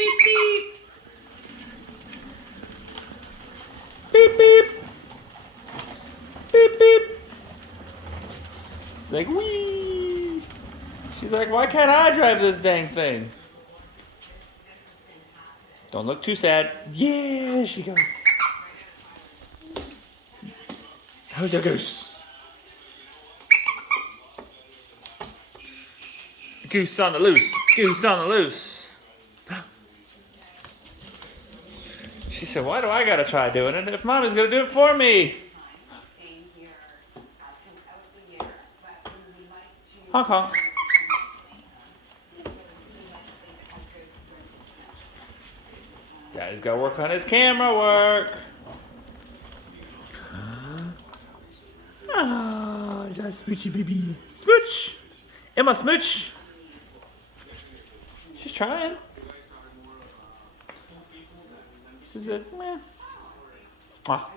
Beep, beep. Beep, beep. Beep, beep. She's like, wee. She's like, why can't I drive this dang thing? Don't look too sad. Yeah, she goes. How's your goose? Goose on the loose. Goose on the loose. She said, why do I gotta try doing it if Mommy's gonna do it for me? Honk honk. Daddy's gotta work on his camera work. Ah, is that Smoochy baby? Smooch! Emma Smooch! She's trying. She said, meh. Ah.